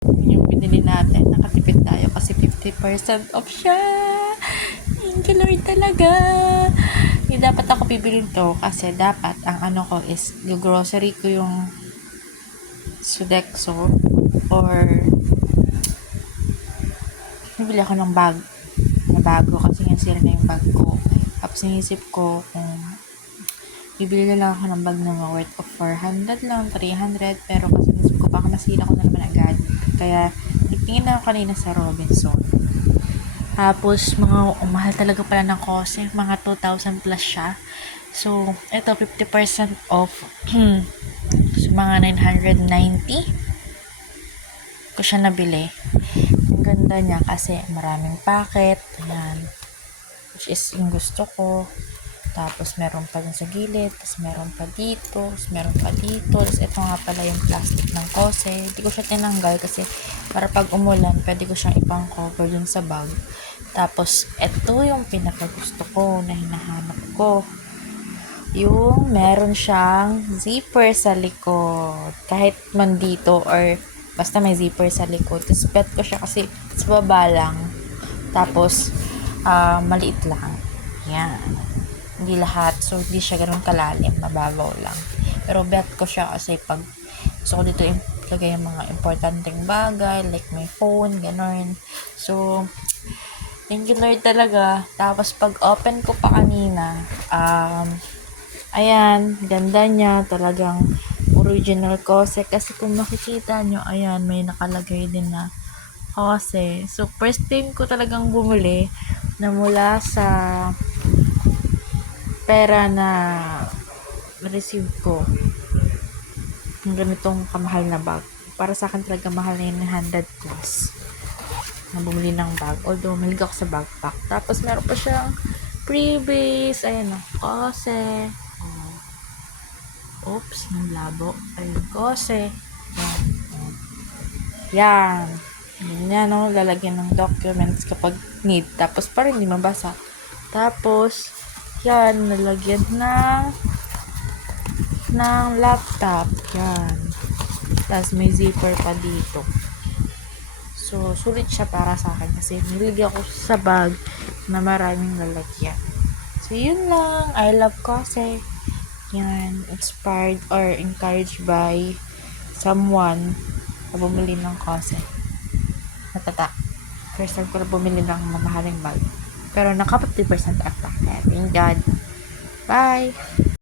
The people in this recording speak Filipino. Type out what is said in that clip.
Yung binili natin, nakatipid tayo kasi 50% off siya. Thank you Lord talaga. Hindi dapat ako bibilin to kasi dapat ang ano ko is yung grocery ko yung Sodexo or bibili ako ng bag na bago kasi nga sira na yung bag ko. Tapos naisip ko kung bibili na lang ako ng bag na worth of 400 lang, 300, pero kasi naisip ko baka masira ko na naman agad. Kaya nagtingin na ako kanina sa Robinson. Tapos mga mahal talaga pala ng kose, mga 2,000 plus siya. So ito 50% off. So mga 990 ko siya nabili. Ang ganda niya kasi maraming packet. Ayan. Which is yung gusto ko. Tapos meron pa dun sa gilid. Tapos meron pa dito. Tapos meron pa dito. Tapos ito nga pala yung plastic ng kose. Hindi ko siya tinanggal kasi para pag umulan, pwede ko siyang ipang cover dun sa bag. Tapos ito yung pinakagusto ko na hinahanap ko. Yung meron siyang zipper sa likod. Kahit man dito or basta may zipper sa likod. Tapos bet ko siya kasi sa baba lang. Tapos maliit lang. Yan. Hindi lahat. So, hindi siya ganun kalalim. Mababaw lang. Pero bet ko siya kasi pag gusto ko dito ilagay yung mga importanteng bagay like my phone, ganun. So, thank you Lord talaga. Tapos pag open ko pa kanina, ayan, ganda niya. Talagang original kose. Kasi kung makikita nyo, ayan, may nakalagay din na kose. So, first time ko talagang bumili na mula sa pera na receive ko ng ganitong kamahal na bag. Para sa akin talaga mahal na yung 100 plus na bumili ng bag. Although, mahilig ako sa backpack. Tapos, meron pa siyang freebies. Ayan o, kose. Oops, ng labo. Ayun, kose. Yan. Yan. Yan o, lalagyan ng documents kapag need. Tapos, parang hindi mabasa. Tapos, yan, nalagyan ng laptop. Yan. Tapos, may zipper pa dito. So, sulit siya para sa akin kasi niligyan ako sa bag na maraming lalagyan. So, yun lang. I love kose. Yan. Inspired or encouraged by someone na bumili ng kose. Natata. First time ko na bumili ng mamahaling bag. Pero naka 50% off pa. Kaya, thank God. Bye!